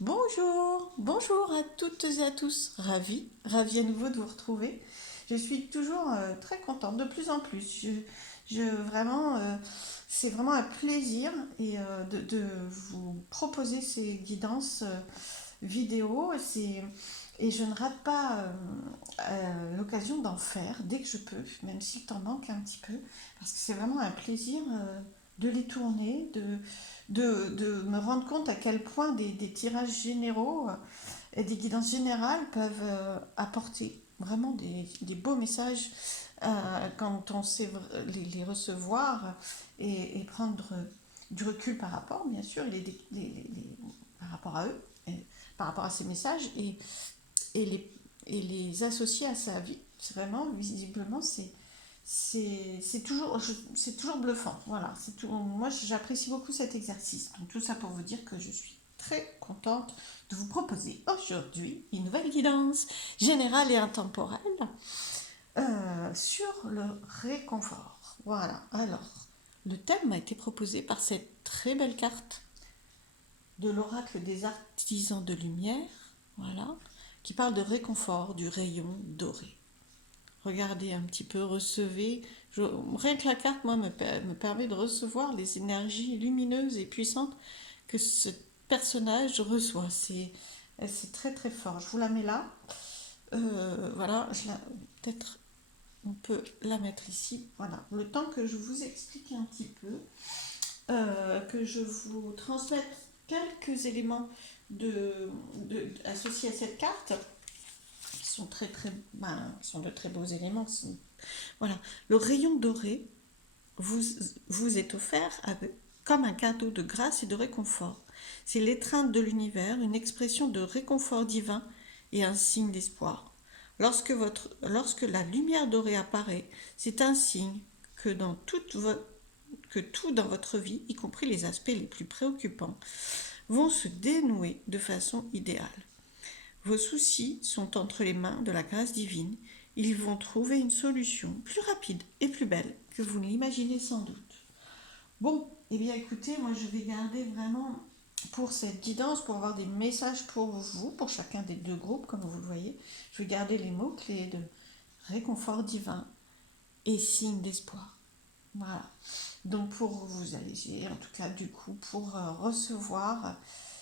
Bonjour à toutes et à tous, ravie à nouveau de vous retrouver. Je suis toujours très contente, de plus en plus. Vraiment, c'est vraiment un plaisir de vous proposer ces guidances vidéo. Et je ne rate pas l'occasion d'en faire dès que je peux, même s'il t'en manque un petit peu, parce que c'est vraiment un plaisir de les tourner, de me rendre compte à quel point des tirages généraux et des guidances générales peuvent apporter vraiment des beaux messages quand on sait les recevoir et prendre du recul par rapport, bien sûr, par rapport à eux, par rapport à ces messages et les, et les associer à sa vie. C'est vraiment, visiblement, c'est toujours bluffant. Voilà, c'est tout. Moi, j'apprécie beaucoup cet exercice. Donc, tout ça pour vous dire que je suis très contente de vous proposer aujourd'hui une nouvelle guidance générale et intemporelle sur le réconfort. Voilà, alors, le thème a été proposé par cette très belle carte de l'oracle des artisans de lumière, voilà, qui parle de réconfort du rayon doré. Regardez un petit peu, recevez. Rien que la carte, moi, me permet de recevoir les énergies lumineuses et puissantes que ce personnage reçoit. C'est très très fort. Je vous la mets là. Voilà, peut-être on peut la mettre ici. Voilà, le temps que je vous explique un petit peu, que je vous transmette quelques éléments associés à cette carte, qui sont qui sont de très beaux éléments. Voilà, le rayon doré vous, vous est offert comme un cadeau de grâce et de réconfort. C'est l'étreinte de l'univers, une expression de réconfort divin et un signe d'espoir. Lorsque la lumière dorée apparaît, c'est un signe que, que tout dans votre vie, y compris les aspects les plus préoccupants, vont se dénouer de façon idéale. Vos soucis sont entre les mains de la grâce divine. Ils vont trouver une solution plus rapide et plus belle que vous ne l'imaginez sans doute. Bon, eh bien écoutez, moi je vais garder vraiment pour cette guidance, pour avoir des messages pour vous, pour chacun des deux groupes, comme vous le voyez, je vais garder les mots-clés de réconfort divin et signe d'espoir. Voilà. Donc pour vous alléger, en tout cas du coup, pour recevoir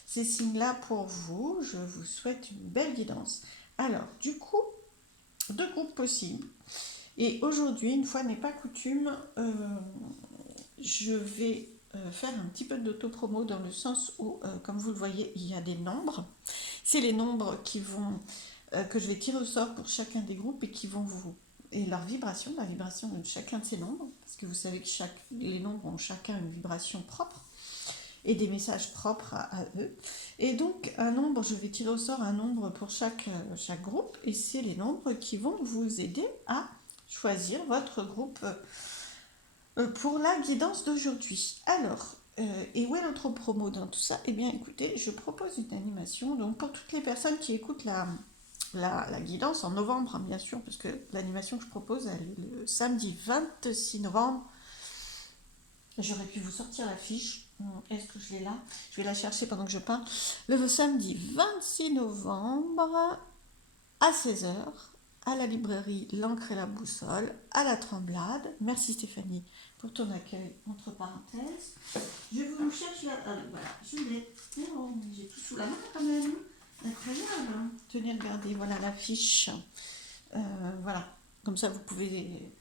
ces signes-là pour vous, je vous souhaite une belle guidance. Alors, du coup, deux groupes possibles. Et aujourd'hui, une fois n'est pas coutume, je vais faire un petit peu d'autopromo dans le sens où, comme vous le voyez, il y a des nombres. C'est les nombres que je vais tirer au sort pour chacun des groupes et qui vont vous et leur vibration, la vibration de chacun de ces nombres, parce que vous savez que les nombres ont chacun une vibration propre et des messages propres à eux. Et donc, je vais tirer au sort un nombre pour chaque groupe, et c'est les nombres qui vont vous aider à choisir votre groupe pour la guidance d'aujourd'hui. Alors, et où est notre promo dans tout ça? Eh bien, écoutez, je propose une animation, donc pour toutes les personnes qui écoutent la guidance en novembre, hein, bien sûr, parce que l'animation que je propose, elle est le samedi 26 novembre. J'aurais pu vous sortir la fiche. Est-ce que je l'ai là? Je vais la chercher pendant que je parle. Le samedi 26 novembre à 16 h à la librairie L'encre et la boussole, à la Tremblade. Merci Stéphanie pour ton accueil entre parenthèses. Je vous cherche là. Voilà, je l'ai. Oh, j'ai tout sous la main quand même. Incroyable. Tenez, regardez, voilà la fiche. Voilà, comme ça vous pouvez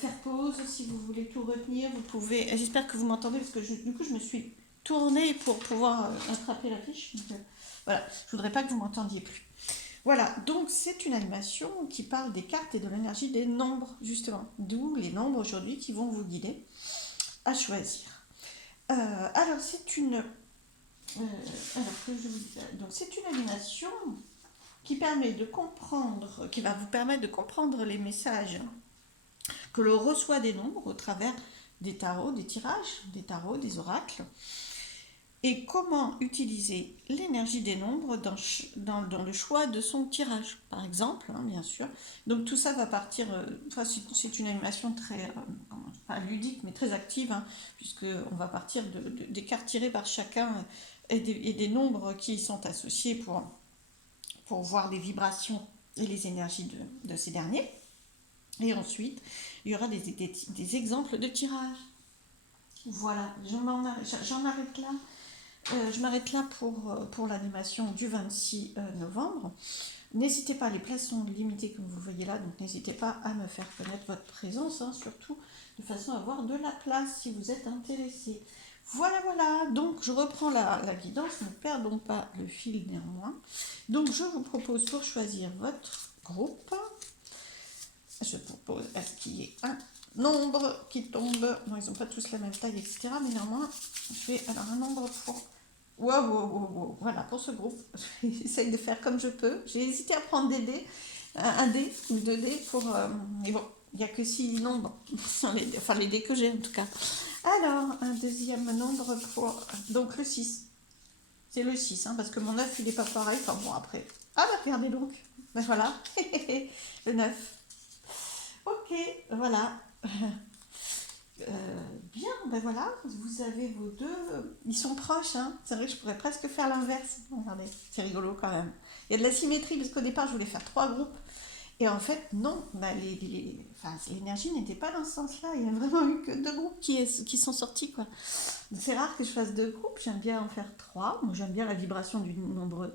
faire pause si vous voulez tout retenir. Vous pouvez. J'espère que vous m'entendez parce que du coup je me suis tournée pour pouvoir attraper la fiche. Donc, voilà, je voudrais pas que vous m'entendiez plus. Voilà, donc c'est une animation qui parle des cartes et de l'énergie des nombres, justement. D'où les nombres aujourd'hui qui vont vous guider à choisir. Alors, c'est une animation qui permet de comprendre, qui va vous permettre de comprendre les messages que l'on reçoit des nombres au travers des tarots, des tirages, des tarots, des oracles, et comment utiliser l'énergie des nombres dans le choix de son tirage, par exemple, hein, bien sûr. Donc tout ça va partir, c'est une animation très, pas ludique, mais très active, hein, puisqu'on va partir des cartes tirées par chacun et des nombres qui y sont associés pour voir les vibrations et les énergies de ces derniers. Et ensuite, il y aura des exemples de tirage. Voilà, j'en arrête là. Je m'arrête là pour l'animation du 26 novembre. N'hésitez pas, les places sont limitées comme vous voyez là, donc n'hésitez pas à me faire connaître votre présence, hein, surtout de façon à avoir de la place si vous êtes intéressé. Voilà, voilà, donc je reprends la guidance, ne perdons pas le fil néanmoins. Donc je vous propose pour choisir votre groupe, je propose à ce qu'il y ait un nombre qui tombe, non ils n'ont pas tous la même taille, etc. Mais néanmoins, je fais alors un nombre pour... Wow, wow, wow, wow. Voilà, pour ce groupe, j'essaye de faire comme je peux. J'ai hésité à prendre des dés, un dé ou deux dés pour... mais bon, il n'y a que 6 nombres, enfin les dés que j'ai en tout cas. Alors, un deuxième nombre pour... Donc le 6. C'est le 6, hein, parce que mon 9, il n'est pas pareil. Enfin bon, après... Ah bah regardez donc. Ben voilà, le 9. Ok, voilà. Bien, ben voilà, vous avez vos deux. Ils sont proches, hein. C'est vrai que je pourrais presque faire l'inverse. Regardez, c'est rigolo quand même. Il y a de la symétrie, parce qu'au départ, je voulais faire 3 groupes. Et en fait, non, bah, enfin, l'énergie n'était pas dans ce sens-là. Il n'y a vraiment eu que 2 groupes qui sont sortis, quoi. C'est rare que je fasse 2 groupes, j'aime bien en faire 3. Moi, j'aime bien la vibration du nombre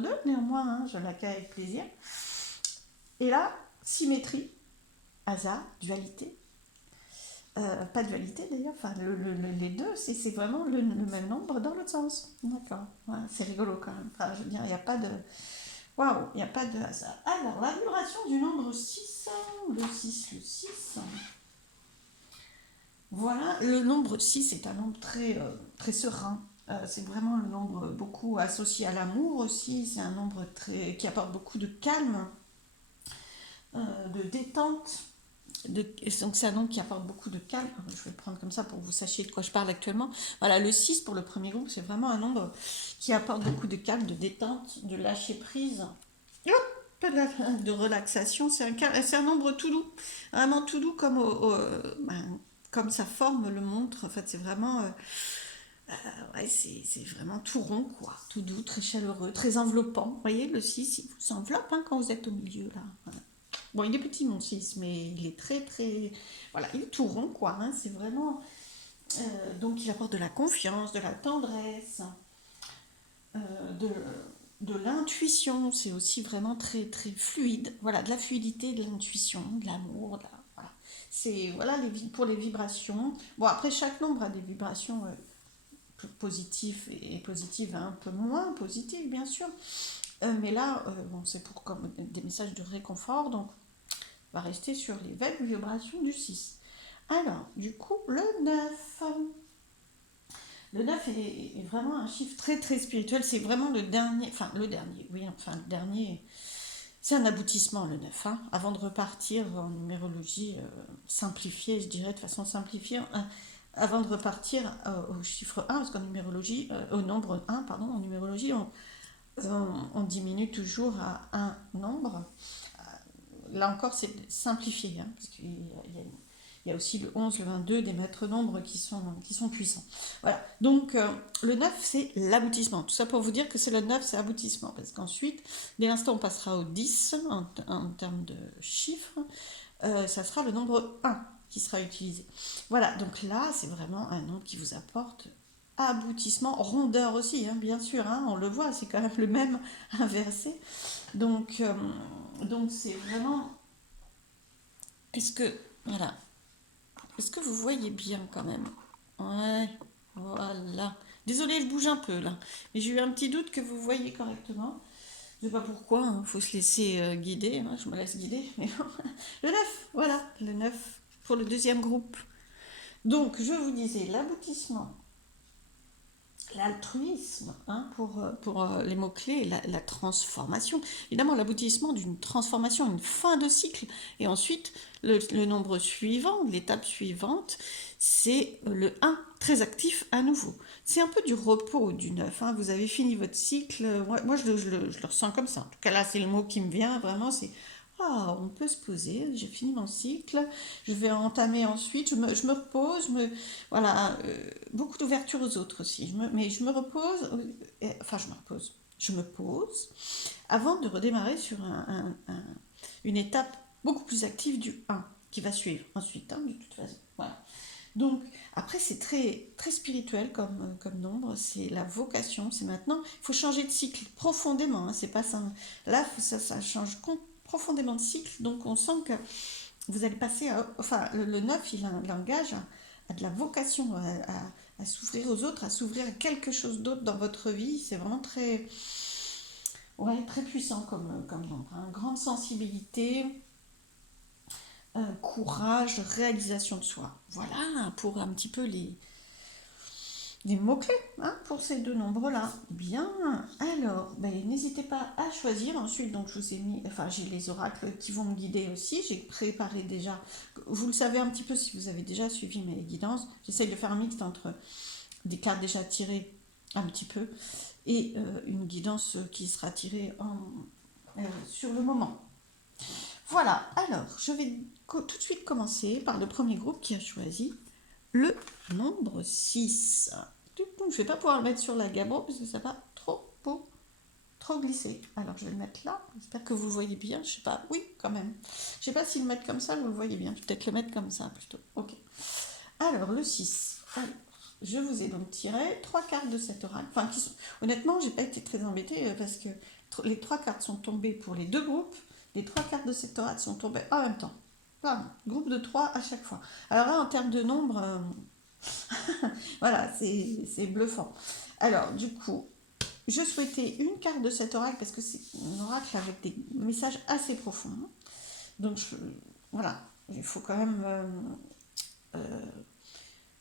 2, néanmoins, hein, je l'accueille avec plaisir. Et là, symétrie, hasard, dualité. Pas dualité d'ailleurs, enfin les deux, c'est vraiment le même nombre dans l'autre sens. D'accord, ouais, c'est rigolo quand même. Enfin, je veux dire, il n'y a pas de. Waouh, il n'y a pas de hasard. Alors, la vibration du nombre 6, le 6, le 6. Voilà, le nombre 6 est un nombre très serein. C'est vraiment le nombre beaucoup associé à l'amour aussi. C'est un nombre qui apporte beaucoup de calme, de détente. Donc c'est un nombre qui apporte beaucoup de calme. Je vais le prendre comme ça pour que vous sachiez de quoi je parle actuellement. Voilà, le 6 pour le premier groupe, c'est vraiment un nombre qui apporte beaucoup de calme, de détente, de lâcher prise, de relaxation. C'est un nombre tout doux, vraiment tout doux comme sa forme le montre. En fait, c'est vraiment, ouais, c'est vraiment tout rond, quoi. Tout doux, très chaleureux, très enveloppant. Vous voyez, le 6 il vous enveloppe, hein, quand vous êtes au milieu, là. Voilà. Bon, il est petit, mon 6, mais il est très, très... Voilà, il est tout rond, quoi. Hein, c'est vraiment... donc, il apporte de la confiance, de la tendresse, euh, de, de l'intuition. C'est aussi vraiment très, très fluide. Voilà, de la fluidité, de l'intuition, de l'amour. Voilà. C'est, voilà, pour les vibrations. Bon, après, chaque nombre a des vibrations positives et positives, un peu moins positives, bien sûr. Mais là, bon, c'est pour comme des messages de réconfort. Donc, va rester sur les belles vibrations du 6. Alors, du coup, le 9. Le 9 est vraiment un chiffre très très spirituel. C'est vraiment le dernier, le dernier. C'est un aboutissement, le 9. Hein. Avant de repartir en numérologie simplifiée, je dirais de façon simplifiée, avant de repartir au chiffre 1, parce qu'en numérologie, au nombre 1, pardon, en numérologie, on diminue toujours à un nombre. Là encore, c'est simplifié, hein, parce qu'il y a aussi le 11, le 22, des maîtres nombres qui sont puissants. Voilà, donc le 9, c'est l'aboutissement. Tout ça pour vous dire que c'est le 9, c'est l'aboutissement, parce qu'ensuite, dès l'instant où on passera au 10, en termes de chiffres, ça sera le nombre 1 qui sera utilisé. Voilà, donc là, c'est vraiment un nombre qui vous apporte aboutissement, rondeur aussi, hein, bien sûr, hein, on le voit, c'est quand même le même inversé. Donc c'est vraiment... Est-ce que... Voilà. Est-ce que vous voyez bien quand même? Ouais, voilà. Désolée, je bouge un peu là. Mais j'ai eu un petit doute que vous voyez correctement. Je sais pas pourquoi, il faut se laisser guider. Moi, je me laisse guider. Mais le 9, voilà, le 9 pour le deuxième groupe. Donc, je vous disais, l'aboutissement, l'altruisme, hein, pour les mots-clés, la transformation. Évidemment, l'aboutissement d'une transformation, une fin de cycle. Et ensuite, le nombre suivant, l'étape suivante, c'est le 1, très actif à nouveau. C'est un peu du repos du 9. Hein. Vous avez fini votre cycle. Moi je le ressens comme ça. En tout cas, là, c'est le mot qui me vient. Vraiment, c'est Ah, on peut se poser, j'ai fini mon cycle, je vais entamer ensuite, je me repose, voilà, beaucoup d'ouverture aux autres aussi, mais je me repose, enfin je me repose, je me pose avant de redémarrer sur une étape beaucoup plus active du un qui va suivre ensuite, hein, de toute façon. Voilà. Donc, après, c'est très, très spirituel comme nombre, c'est la vocation, c'est maintenant, il faut changer de cycle profondément, hein, c'est pas ça. Là, ça change profondément de cycle, donc on sent que vous allez passer à, enfin, le 9, il engage à de la vocation, à s'ouvrir aux autres, à s'ouvrir à quelque chose d'autre dans votre vie, c'est vraiment très, ouais, très puissant comme nombre, hein. Grande sensibilité, courage, réalisation de soi. Voilà pour un petit peu les mots-clés, hein, pour ces deux nombres-là. Bien, alors, ben, n'hésitez pas à choisir. Ensuite, donc, je vous ai mis, enfin, j'ai les oracles qui vont me guider aussi. J'ai préparé déjà, vous le savez un petit peu si vous avez déjà suivi mes guidances. J'essaye de faire un mix entre des cartes déjà tirées un petit peu et une guidance qui sera tirée sur le moment. Voilà, alors je vais tout de suite commencer par le premier groupe qui a choisi le nombre 6. Je ne vais pas pouvoir le mettre sur la gamme parce que ça va trop glisser. Alors je vais le mettre là, j'espère que vous le voyez bien, je sais pas, oui quand même. Je sais pas si le mettre comme ça, vous le voyez bien, peut-être le mettre comme ça plutôt. Ok. Alors le 6. Alors, je vous ai donc tiré 3 cartes de cet oracle. Enfin, honnêtement, j'ai pas été très embêtée parce que les 3 cartes sont tombées pour les deux groupes. Les 3 cartes de cet oracle sont tombées en même temps. Voilà, groupe de 3 à chaque fois. Alors là, en termes de nombre, voilà, c'est bluffant. Alors, du coup, je souhaitais une carte de cet oracle parce que c'est un oracle avec des messages assez profonds. Donc, voilà, il faut quand même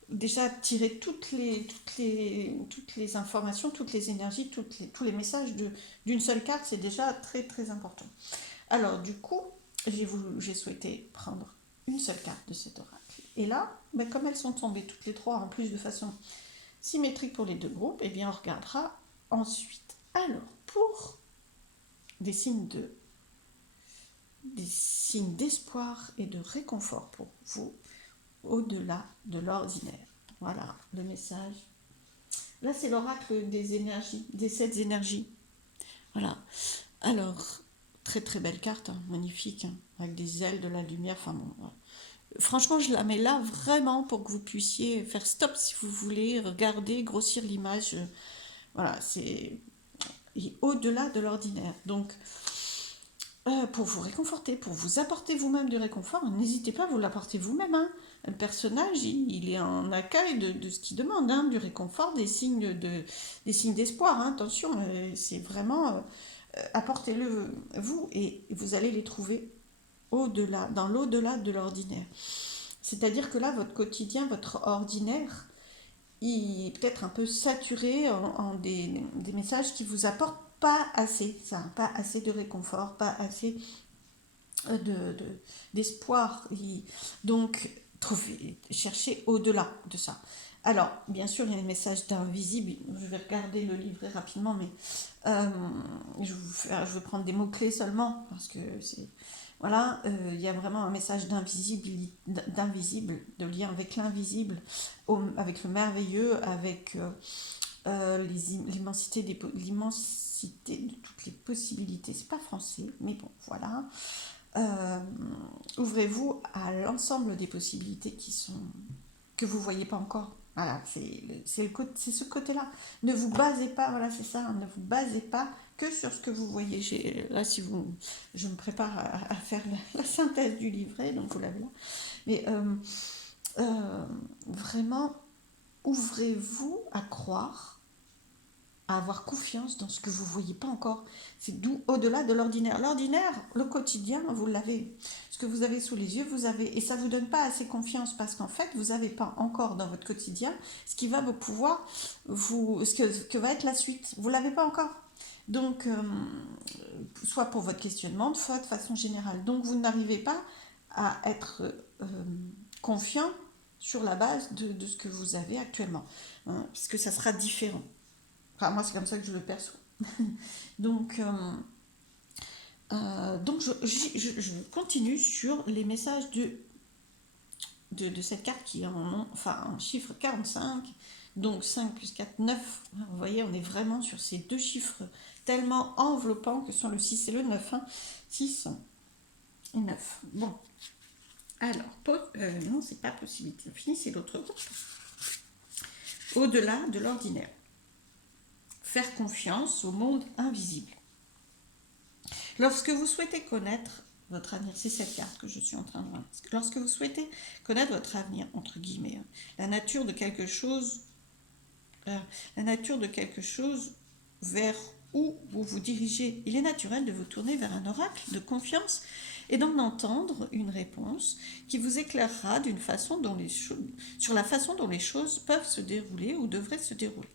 déjà tirer toutes les informations, toutes les énergies, tous les messages d'une seule carte, c'est déjà très très important. Alors, du coup, j'ai souhaité prendre une seule carte de cet oracle. Et là, ben, comme elles sont tombées toutes les trois en plus de façon symétrique pour les deux groupes, eh bien on regardera ensuite. Alors, pour des signes d'espoir et de réconfort pour vous, au-delà de l'ordinaire. Voilà le message. Là, c'est l'oracle des énergies, des 7 énergies. Voilà. Alors, très très belle carte, hein, magnifique, hein, avec des ailes, de la lumière. Enfin bon, voilà. Franchement, je la mets là vraiment pour que vous puissiez faire stop si vous voulez, regarder, grossir l'image. Voilà, c'est au-delà de l'ordinaire. Donc, pour vous réconforter, pour vous apporter vous-même du réconfort, n'hésitez pas à vous l'apporter vous-même, hein. Le personnage, il est en accueil de ce qu'il demande, hein, du réconfort, des signes d'espoir, hein. Attention, c'est vraiment apportez-le vous et vous allez les trouver au-delà, dans l'au-delà de l'ordinaire. C'est-à-dire que là, votre quotidien, votre ordinaire, il est peut-être un peu saturé en des messages qui vous apportent pas assez, ça, pas assez de réconfort, pas assez d'espoir. Donc, cherchez au-delà de ça. Alors, bien sûr, il y a des messages d'invisible. Je vais regarder le livret rapidement, mais je vais prendre des mots-clés seulement, parce que c'est... Voilà, il y a vraiment un message d'invisible, de lien avec l'invisible, avec le merveilleux, avec l'immensité de toutes les possibilités. C'est pas français, mais bon, voilà. Ouvrez-vous à l'ensemble des possibilités que vous ne voyez pas encore. Voilà, c'est ce côté-là. Ne vous basez pas, voilà, c'est ça, hein, ne vous basez pas que sur ce que vous voyez. Là, je me prépare à faire la synthèse du livret, donc vous l'avez là. Mais vraiment, ouvrez-vous à croire, à avoir confiance dans ce que vous ne voyez pas encore. C'est d'où au-delà de l'ordinaire. L'ordinaire, le quotidien, vous l'avez. Ce que vous avez sous les yeux, vous avez. Et ça ne vous donne pas assez confiance parce qu'en fait, vous n'avez pas encore dans votre quotidien ce qui va vous pouvoir, ce que va être la suite. Vous ne l'avez pas encore. Donc, soit pour votre questionnement, soit de façon générale. Donc, vous n'arrivez pas à être confiant sur la base de ce que vous avez actuellement. Hein, parce que ça sera différent. Enfin, moi, c'est comme ça que je le perçois. Donc, Donc je continue sur les messages de cette carte qui est en chiffre 45, donc 5 plus 4, 9. Vous voyez, on est vraiment sur ces deux chiffres tellement enveloppants que sont le 6 et le 9. 6 et 9. Bon, alors, non, c'est pas possibilité infinie, c'est l'autre groupe. Au-delà de l'ordinaire. Faire confiance au monde invisible. Lorsque vous souhaitez connaître votre avenir, c'est cette carte que je suis en train de voir. Lorsque vous souhaitez connaître votre avenir, entre guillemets, la nature de quelque chose vers où vous vous dirigez, il est naturel de vous tourner vers un oracle de confiance et d'en entendre une réponse qui vous éclairera sur la façon dont les choses peuvent se dérouler ou devraient se dérouler.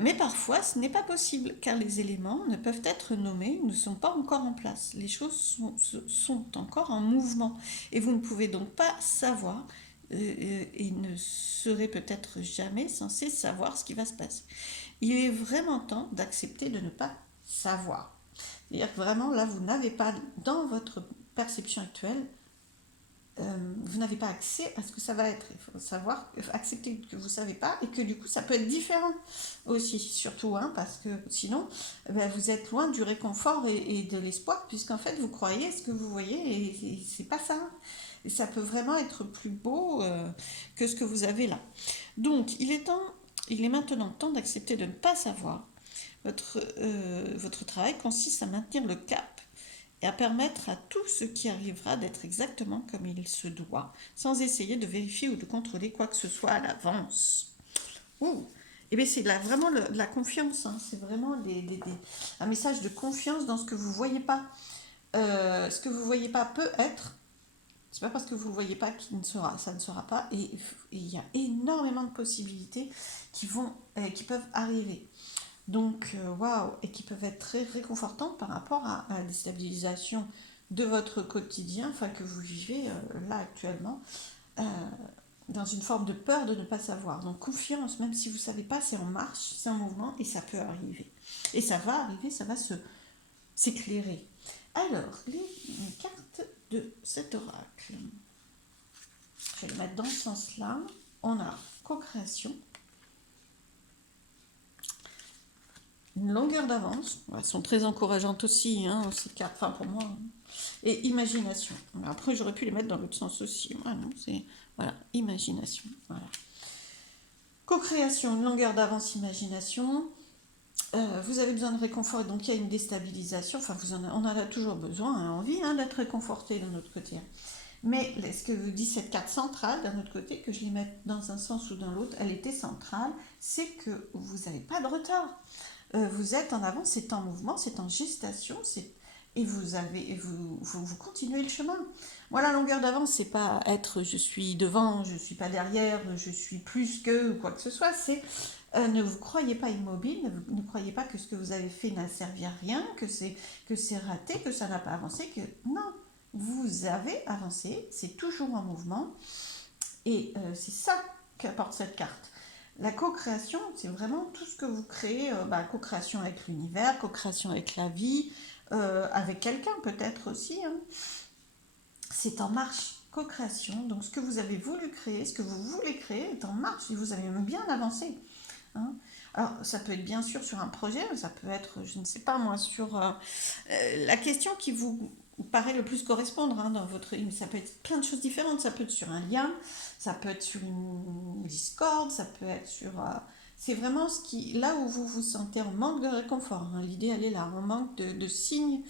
Mais parfois, ce n'est pas possible, car les éléments ne peuvent être nommés, ne sont pas encore en place. Les choses sont encore en mouvement, et vous ne pouvez donc pas savoir, et ne serez peut-être jamais censé savoir ce qui va se passer. Il est vraiment temps d'accepter de ne pas savoir. C'est-à-dire que vraiment, là, vous n'avez pas, dans votre perception actuelle, vous n'avez pas accès à ce que ça va être. Il faut savoir, accepter que vous ne savez pas et que du coup ça peut être différent aussi, surtout, parce que sinon vous êtes loin du réconfort et de l'espoir, puisqu'en fait vous croyez ce que vous voyez et c'est pas ça. Et ça peut vraiment être plus beau que ce que vous avez là. Donc il est maintenant temps d'accepter de ne pas savoir. Votre travail consiste à maintenir le cap et à permettre à tout ce qui arrivera d'être exactement comme il se doit, sans essayer de vérifier ou de contrôler quoi que ce soit à l'avance. Ouh. Et bien c'est vraiment la confiance, c'est vraiment un message de confiance dans ce que vous ne voyez pas. Ce que vous ne voyez pas peut être, c'est pas parce que vous ne le voyez pas ça ne sera pas, et il y a énormément de possibilités qui peuvent arriver. Donc, waouh, et qui peuvent être très réconfortantes par rapport à la déstabilisation de votre quotidien, que vous vivez là actuellement, dans une forme de peur de ne pas savoir. Donc, confiance, même si vous ne savez pas, c'est en marche, c'est en mouvement, et ça peut arriver. Et ça va arriver, ça va s'éclairer. Alors, les cartes de cet oracle. Je vais le mettre dans ce sens-là. On a co-création. Une longueur d'avance, elles sont très encourageantes aussi, ces cartes, pour moi, et imagination. Après, j'aurais pu les mettre dans l'autre sens aussi. Non, c'est, voilà, imagination. Voilà. Co-création, une longueur d'avance, imagination. Vous avez besoin de réconfort, et donc il y a une déstabilisation. On en a toujours besoin, envie d'être réconforté d'un autre côté. Mais ce que vous dit cette carte centrale, d'un autre côté, que je les mette dans un sens ou dans l'autre, elle était centrale, c'est que vous n'avez pas de retard. Vous êtes en avance, c'est en mouvement, c'est en gestation, et vous continuez le chemin. Moi, la longueur d'avance, c'est pas être je suis devant, je suis pas derrière, je suis plus que ou quoi que ce soit. C'est ne vous croyez pas immobile, ne croyez pas que ce que vous avez fait n'a servi à rien, que c'est raté, que ça n'a pas avancé, que non, vous avez avancé, c'est toujours en mouvement, et c'est ça qu'apporte cette carte. La co-création, c'est vraiment tout ce que vous créez, co-création avec l'univers, co-création avec la vie, avec quelqu'un peut-être aussi. C'est en marche, co-création. Donc ce que vous avez voulu créer, ce que vous voulez créer est en marche et vous avez même bien avancé. Alors ça peut être bien sûr sur un projet, ça peut être, je ne sais pas moi, sur la question qui vous paraît le plus correspondre dans votre... Ça peut être plein de choses différentes, ça peut être sur un lien, ça peut être sur une discorde, ça peut être sur... c'est vraiment là où vous vous sentez en manque de réconfort. L'idée, elle est là, en manque de signes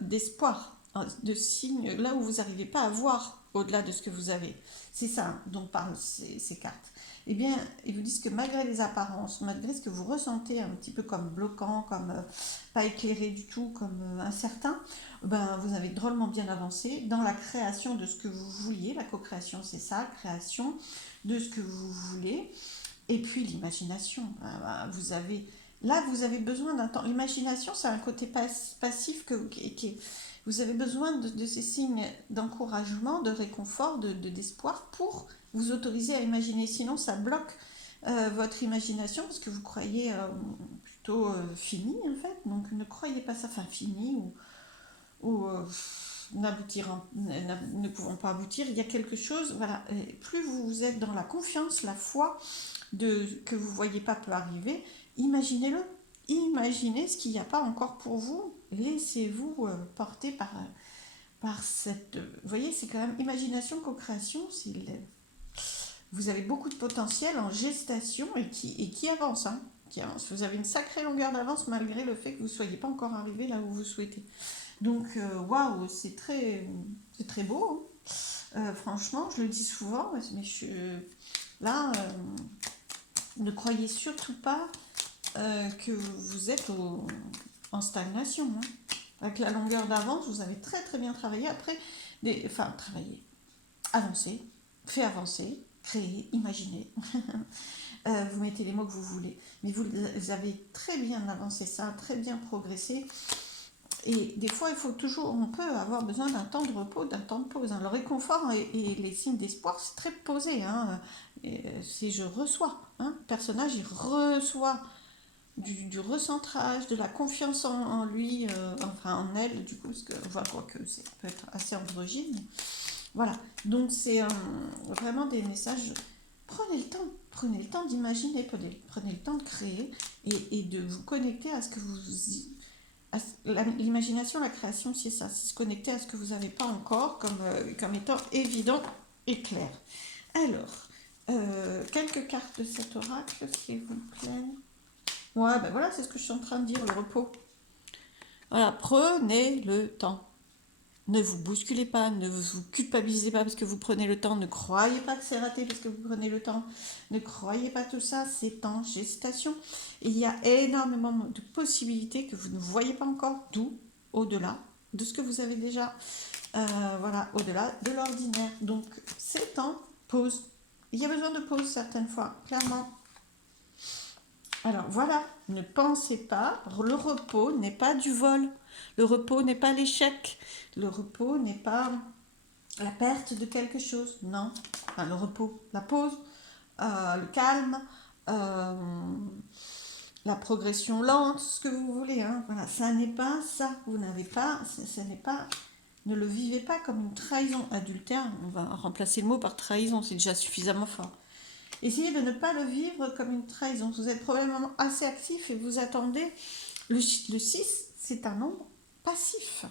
d'espoir, de signes là où vous n'arrivez pas à voir au-delà de ce que vous avez. C'est ça dont parlent ces cartes. Eh bien, ils vous disent que malgré les apparences, malgré ce que vous ressentez un petit peu comme bloquant, comme pas éclairé du tout, comme incertain, vous avez drôlement bien avancé dans la création de ce que vous vouliez. La co-création, c'est ça, création de ce que vous voulez. Et puis l'imagination, vous avez besoin d'un temps. L'imagination, c'est un côté passif vous avez besoin de ces signes d'encouragement, de réconfort, d'espoir pour vous autoriser à imaginer. Sinon, ça bloque votre imagination parce que vous croyez plutôt fini en fait. Donc ne croyez pas ça, enfin fini ou ne pouvons pas aboutir. Il y a quelque chose, voilà. Et plus vous êtes dans la confiance, la foi que vous voyez pas peut arriver, imaginez-le. Imaginez ce qu'il n'y a pas encore pour vous. Laissez-vous porter par cette. Vous voyez, c'est quand même imagination, co-création. Vous avez beaucoup de potentiel en gestation et qui avance, hein, qui avance. Vous avez une sacrée longueur d'avance malgré le fait que vous ne soyez pas encore arrivé là où vous souhaitez. Donc, waouh, c'est très beau, hein. Franchement, je le dis souvent, mais là, ne croyez surtout pas que vous êtes en stagnation, hein. Avec la longueur d'avance, vous avez très très bien travaillé. Après, travaillé, avancé, fait avancer, créer, imaginer. Vous mettez les mots que vous voulez. Mais vous avez très bien avancé ça, très bien progressé. Et des fois, on peut avoir besoin d'un temps de repos, d'un temps de pause, hein. Le réconfort et les signes d'espoir, c'est très posé, hein. C'est je reçois, hein. Le personnage, il reçoit du recentrage, de la confiance en lui, enfin en elle, du coup, parce que voilà, quoi que ça peut être assez androgyne. Voilà, donc c'est vraiment des messages. Prenez le temps d'imaginer, prenez le temps de créer et de vous connecter à ce que vous. L'imagination, la création, c'est ça, c'est se connecter à ce que vous n'avez pas encore comme étant évident et clair. Alors, quelques cartes de cet oracle, s'il vous plaît. Ouais, ben voilà, c'est ce que je suis en train de dire, le repos. Voilà, prenez le temps. Ne vous bousculez pas, ne vous culpabilisez pas parce que vous prenez le temps, ne croyez pas que c'est raté parce que vous prenez le temps, ne croyez pas tout ça, c'est en gestation. Il y a énormément de possibilités que vous ne voyez pas encore, d'où, au-delà de ce que vous avez déjà, voilà, au-delà de l'ordinaire. Donc c'est en pause. Il y a besoin de pause certaines fois, clairement. Alors voilà, ne pensez pas, le repos n'est pas du vol, le repos n'est pas l'échec, le repos n'est pas la perte de quelque chose, non. Enfin, le repos, la pause, le calme, euh, la progression lente, ce que vous voulez, hein. Voilà, ça n'est pas ça, vous n'avez pas, ça n'est pas, ne le vivez pas comme une trahison adultère, on va remplacer le mot par trahison, c'est déjà suffisamment fort. Essayez de ne pas le vivre comme une trahison. Vous êtes probablement assez actif et vous attendez. Le 6, c'est un nombre passif.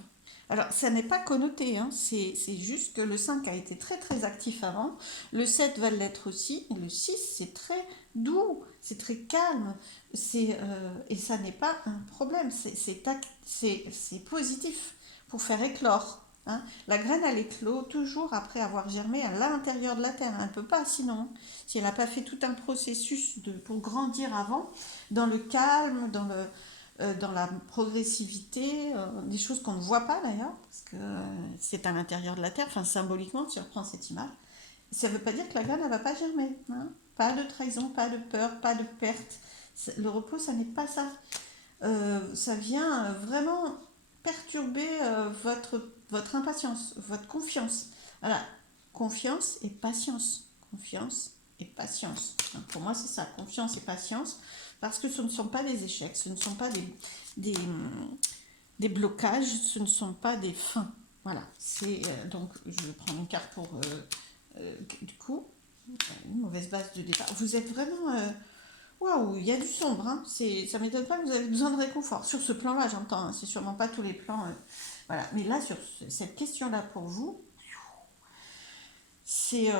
Alors, ça n'est pas connoté, hein. C'est juste que le 5 a été très très actif avant. Le 7 va l'être aussi. Et le 6, c'est très doux, c'est très calme. Et ça n'est pas un problème. C'est positif pour faire éclore. Hein. La graine, elle éclot toujours après avoir germé à l'intérieur de la terre. Elle ne peut pas sinon. Si elle n'a pas fait tout un processus pour grandir avant, dans le calme, dans la progressivité, des choses qu'on ne voit pas d'ailleurs, parce que c'est à l'intérieur de la terre, enfin symboliquement, si on reprend cette image. Ça ne veut pas dire que la graine, elle ne va pas germer. Hein. Pas de trahison, pas de peur, pas de perte. Le repos, ça n'est pas ça. Ça vient vraiment perturber votre impatience, votre confiance. Voilà, confiance et patience. Confiance et patience. Donc pour moi, c'est ça, confiance et patience, parce que ce ne sont pas des échecs, ce ne sont pas des, des blocages, ce ne sont pas des fins. Voilà, donc je vais prendre une carte pour du coup, une mauvaise base de départ. Vous êtes vraiment waouh, il y a du sombre, hein. Ça m'étonne pas que vous avez besoin de réconfort. Sur ce plan-là, j'entends, hein. C'est sûrement pas tous les plans. Voilà. Mais là, sur cette question-là pour vous, c'est.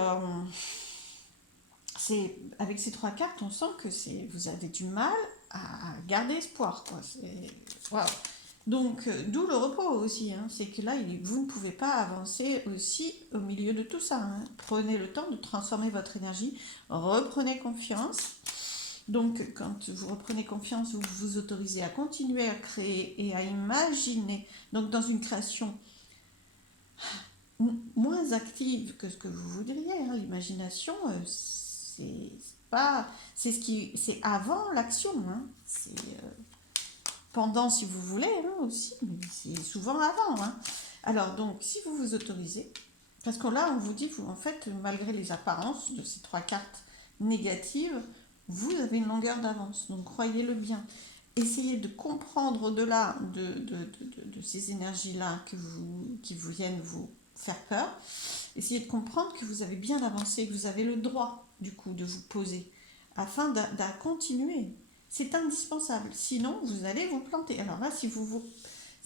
Avec ces trois cartes, on sent que vous avez du mal à garder espoir, quoi. Waouh. Donc, d'où le repos aussi, hein. C'est que là, vous ne pouvez pas avancer aussi au milieu de tout ça, hein. Prenez le temps de transformer votre énergie, reprenez confiance. Donc, quand vous reprenez confiance, vous vous autorisez à continuer à créer et à imaginer. Donc, dans une création moins active que ce que vous voudriez, hein. L'imagination, c'est pas, c'est avant l'action, hein. C'est pendant si vous voulez, hein, aussi, mais c'est souvent avant, hein. Alors, donc, si vous vous autorisez, parce que là, on vous dit, en fait, malgré les apparences de ces trois cartes négatives, vous avez une longueur d'avance, donc croyez-le bien. essayez de comprendre au-delà de ces énergies-là qui vous viennent vous faire peur. Essayez de comprendre que vous avez bien avancé, que vous avez le droit, du coup, de vous poser, afin de continuer. C'est indispensable, sinon vous allez vous planter. Alors là, si vous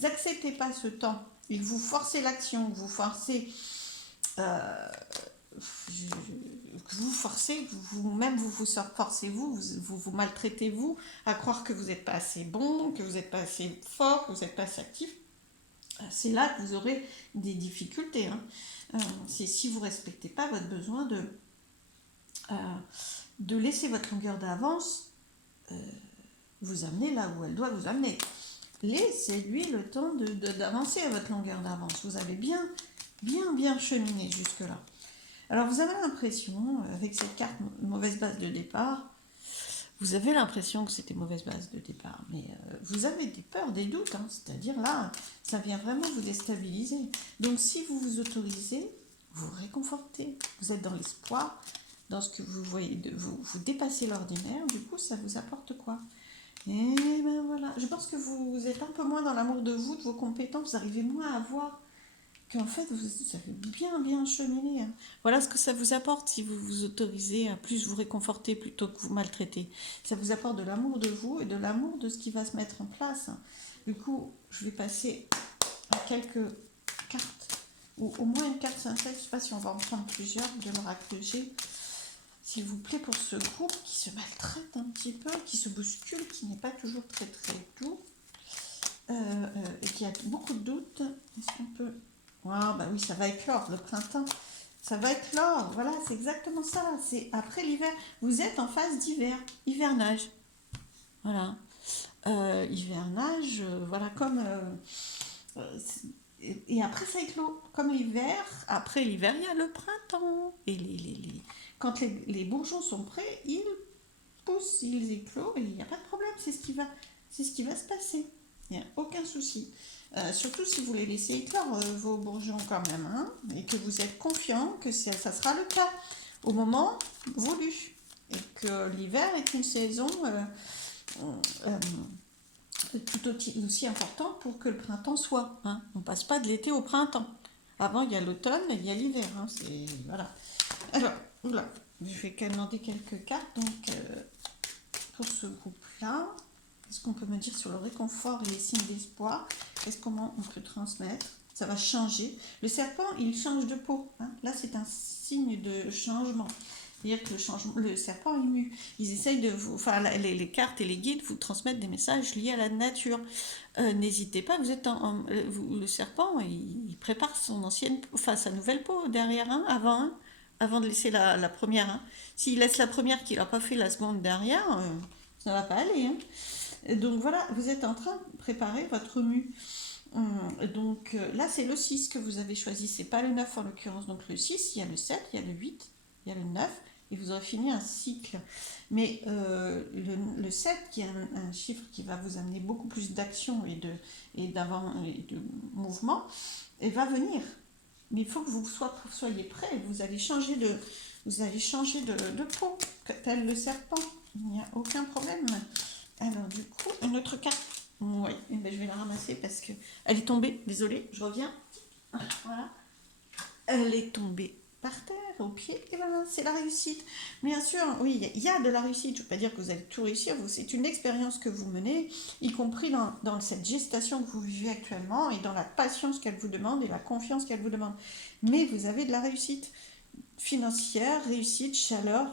n'acceptez pas ce temps, et que vous forcez l'action, que vous forcez... que vous forcez, vous-même vous forcez vous maltraitez vous à croire que vous n'êtes pas assez bon, que vous n'êtes pas assez fort, que vous n'êtes pas assez actif, c'est là que vous aurez des difficultés. Hein. C'est si vous ne respectez pas votre besoin de laisser votre longueur d'avance vous amener là où elle doit vous amener. Laissez-lui le temps d'avancer à votre longueur d'avance. Vous avez bien cheminé jusque-là. Alors vous avez l'impression, avec cette carte mauvaise base de départ, vous avez l'impression que c'était mauvaise base de départ, mais vous avez des peurs, des doutes, hein, c'est-à-dire là, ça vient vraiment vous déstabiliser. Donc si vous vous autorisez, vous réconfortez, vous êtes dans l'espoir, dans ce que vous voyez, vous dépassez l'ordinaire, du coup ça vous apporte quoi? Et ben voilà, je pense que vous êtes un peu moins dans l'amour de vous, de vos compétences, vous arrivez moins à voir qu'en fait vous avez bien cheminé. Hein. Voilà ce que ça vous apporte si vous vous autorisez à plus vous réconforter plutôt que vous maltraiter. Ça vous apporte de l'amour de vous et de l'amour de ce qui va se mettre en place. Du coup, je vais passer à quelques cartes, ou au moins une carte synthèse, je ne sais pas si on va en prendre plusieurs de l'oracle de G. S'il vous plaît, pour ce groupe qui se maltraite un petit peu, qui se bouscule, qui n'est pas toujours très doux, et qui a beaucoup de doutes, est-ce qu'on peut... Ah, bah oui, ça va éclore, le printemps, ça va éclore, voilà, c'est exactement ça, c'est après l'hiver, vous êtes en phase d'hiver, hivernage, voilà, hivernage, voilà, comme... et après ça éclot, comme l'hiver, après l'hiver, il y a le printemps, et quand les bourgeons sont prêts, ils poussent, ils éclosent, et il n'y a pas de problème, c'est ce qui va se passer, il n'y a aucun souci. Surtout si vous les laissez éclore vos bourgeons quand même, hein, et que vous êtes confiant que ça sera le cas au moment voulu. Et que l'hiver est une saison tout aussi importante pour que le printemps soit. Hein. On ne passe pas de l'été au printemps. Avant, il y a l'automne et il y a l'hiver. Hein, voilà. Alors, oula, je vais demander quelques cartes donc, pour ce groupe-là. Qu'est-ce qu'on peut me dire sur le réconfort et les signes d'espoir? Comment on peut transmettre? Ça va changer. Le serpent, il change de peau. Hein. Là, c'est un signe de changement. C'est-à-dire que le serpent est mu. Ils essayent de vous... Enfin, les cartes et les guides vous transmettent des messages liés à la nature. N'hésitez pas, vous êtes le serpent, il prépare sa nouvelle peau derrière, hein, avant de laisser la première. Hein. S'il laisse la première qu'il n'a pas fait la seconde derrière, ça ne va pas aller. Hein. Donc voilà, vous êtes en train de préparer votre mue. Donc là, c'est le 6 que vous avez choisi, c'est pas le 9 en l'occurrence. Donc le 6, il y a le 7, il y a le 8, il y a le 9, et vous aurez fini un cycle. Mais le 7, qui est un chiffre qui va vous amener beaucoup plus d'action et de mouvement, et va venir. Mais il faut que vous soyez prêts, vous allez changer de peau, tel le serpent. Il n'y a aucun problème. Alors du coup, une autre carte. Oui, je vais la ramasser parce que elle est tombée. Désolée, je reviens. Voilà. Elle est tombée par terre, au pied. Et voilà, c'est la réussite. Bien sûr, oui, il y a de la réussite. Je ne veux pas dire que vous allez tout réussir. C'est une expérience que vous menez, y compris dans cette gestation que vous vivez actuellement et dans la patience qu'elle vous demande et la confiance qu'elle vous demande. Mais vous avez de la réussite financière, réussite, chaleur.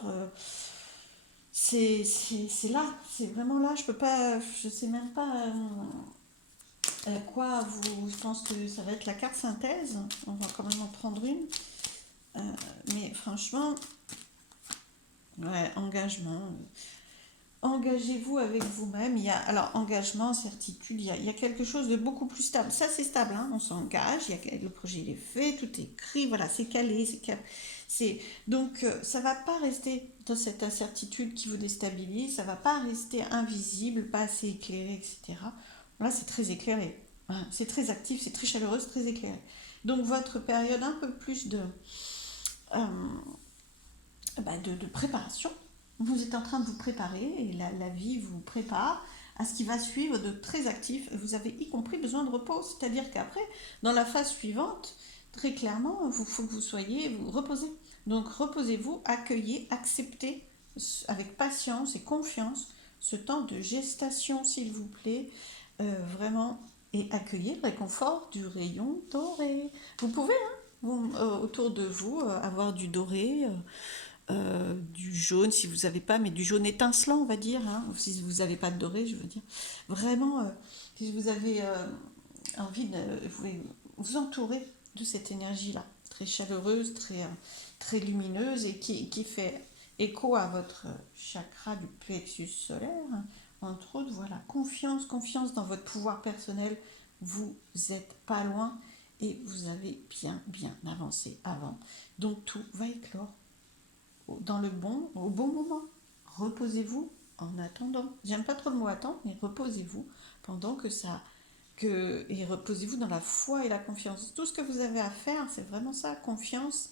C'est là, c'est vraiment là. Je sais même pas quoi vous. Je pense que ça va être la carte synthèse. On va quand même en prendre une. Mais franchement, ouais, engagement. Engagez-vous avec vous-même. Alors, engagement, certitude, il y a quelque chose de beaucoup plus stable. Ça, c'est stable, hein, on s'engage, le projet il est fait, tout est écrit, voilà, c'est calé, donc, ça ne va pas rester dans cette incertitude qui vous déstabilise, ça ne va pas rester invisible, pas assez éclairé, etc. Là, c'est très éclairé, hein, c'est très actif, c'est très chaleureux, c'est très éclairé. Donc, votre période un peu plus euh, de préparation, vous êtes en train de vous préparer et la vie vous prépare à ce qui va suivre de très actif. Vous avez y compris besoin de repos, c'est-à-dire qu'après, dans la phase suivante, très clairement, il faut que vous soyez, vous reposez. Donc reposez-vous, accueillez, acceptez avec patience et confiance ce temps de gestation, s'il vous plaît, vraiment, et accueillez le réconfort du rayon doré. Vous pouvez, hein, autour de vous, avoir du doré, du jaune si vous n'avez pas, mais du jaune étincelant, on va dire, hein, si vous n'avez pas de doré, je veux dire. Vraiment, si vous avez envie de, vous pouvez vous entourer de cette énergie-là, très chaleureuse, très lumineuse et qui fait écho à votre chakra du plexus solaire. Hein. Entre autres, voilà, confiance dans votre pouvoir personnel. Vous n'êtes pas loin et vous avez bien avancé avant. Donc tout va éclore au bon moment. Reposez-vous en attendant. J'aime pas trop le mot attendre, mais reposez-vous pendant et reposez-vous dans la foi et la confiance. Tout ce que vous avez à faire, c'est vraiment ça, confiance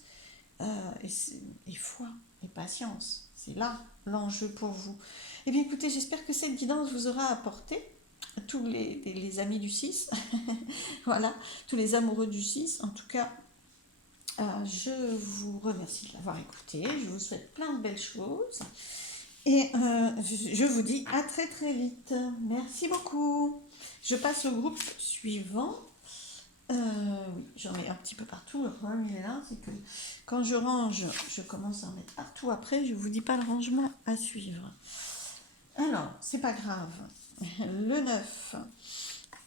et foi et patience. C'est là l'enjeu pour vous. Eh bien écoutez, j'espère que cette guidance vous aura apporté tous les amis du 6, voilà, tous les amoureux du 6. En tout cas, je vous remercie de l'avoir écouté. Je vous souhaite plein de belles choses. Et je vous dis à très très vite. Merci beaucoup. Je passe au groupe suivant. Oui, j'en mets un petit peu partout. Le problème, il est là, c'est que quand je range, je commence à en mettre partout. Après, je ne vous dis pas le rangement à suivre. Alors, c'est pas grave. Le 9,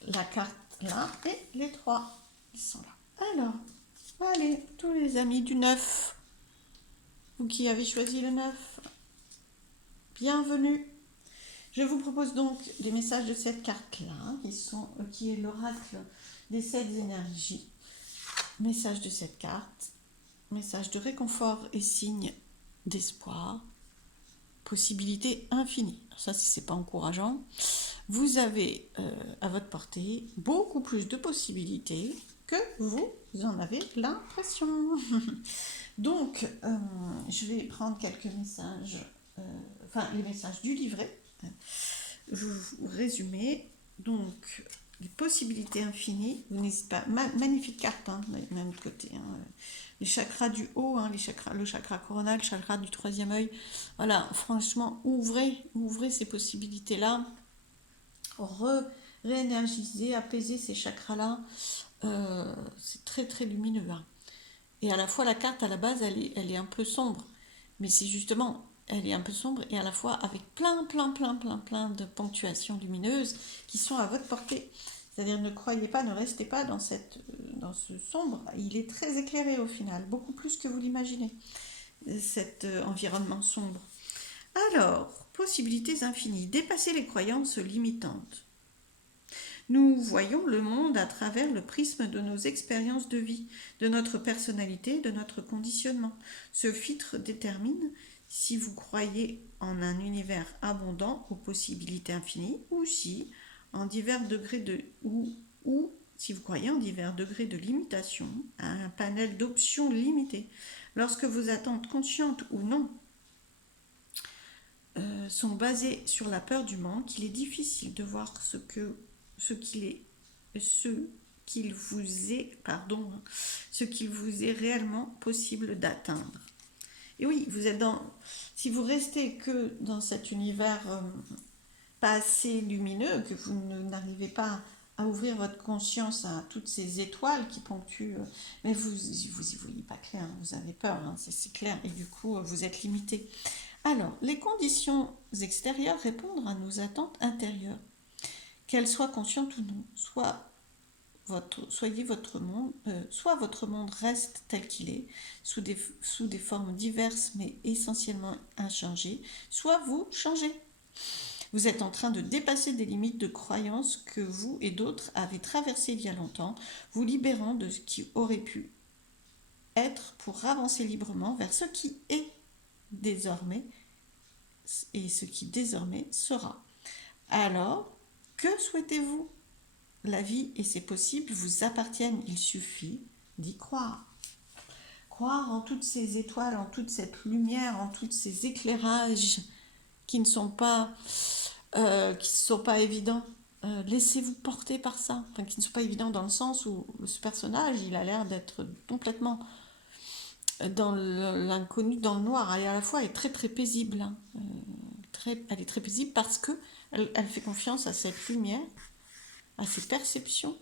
la carte là, et les 3, ils sont là. Alors, allez, tous les amis du 9, vous qui avez choisi le 9, bienvenue. Je vous propose donc les messages de cette carte-là, qui est l'oracle des 7 énergies. Message de cette carte, message de réconfort et signe d'espoir, possibilité infinie. Ça, si c'est pas encourageant, vous avez à votre portée beaucoup plus de possibilités que vous en avez l'impression. Donc, je vais prendre quelques messages, les messages du livret. Je vous résumer. Donc, les possibilités infinies. Vous n'hésitez pas. Magnifique carte, hein, même de côté. Hein. Les chakras du haut, hein, le chakra coronal, le chakra du troisième œil. Voilà, franchement, ouvrez ces possibilités-là. Réénergiser, apaiser ces chakras-là. C'est très, très lumineux. Hein. Et à la fois, la carte, à la base, elle est un peu sombre. Mais c'est justement, elle est un peu sombre et à la fois avec plein de ponctuations lumineuses qui sont à votre portée. C'est-à-dire, ne croyez pas, ne restez pas dans ce sombre. Il est très éclairé au final, beaucoup plus que vous l'imaginez, cet environnement sombre. Alors, possibilités infinies. Dépasser les croyances limitantes. Nous voyons le monde à travers le prisme de nos expériences de vie, de notre personnalité, de notre conditionnement. Ce filtre détermine si vous croyez en un univers abondant aux possibilités infinies ou si si vous croyez en divers degrés de limitation à un panel d'options limitées. Lorsque vos attentes conscientes ou non sont basées sur la peur du manque, il est difficile de voir ce qu'il vous est réellement possible d'atteindre. Et oui, si vous restez que dans cet univers pas assez lumineux, que vous n'arrivez pas à ouvrir votre conscience à toutes ces étoiles qui ponctuent, mais vous y voyez pas clair, hein, vous avez peur, hein, c'est clair, et du coup vous êtes limité. Alors, les conditions extérieures répondent à nos attentes intérieures, qu'elles soient conscientes ou non, soit votre monde reste tel qu'il est, sous des formes diverses mais essentiellement inchangées, soit vous changez. Vous êtes en train de dépasser des limites de croyances que vous et d'autres avez traversées il y a longtemps, vous libérant de ce qui aurait pu être pour avancer librement vers ce qui est désormais et ce qui désormais sera. Alors, que souhaitez-vous ? La vie et ses possibles vous appartiennent, il suffit d'y croire. Croire en toutes ces étoiles, en toute cette lumière, en tous ces éclairages qui ne sont pas qui ne sont pas évidents. Laissez-vous porter par ça, enfin, qui ne sont pas évidents dans le sens où ce personnage, il a l'air d'être complètement dans l'inconnu, dans le noir, et à la fois elle est très très paisible, hein. Elle est très paisible parce que elle fait confiance à cette lumière, à ses perceptions,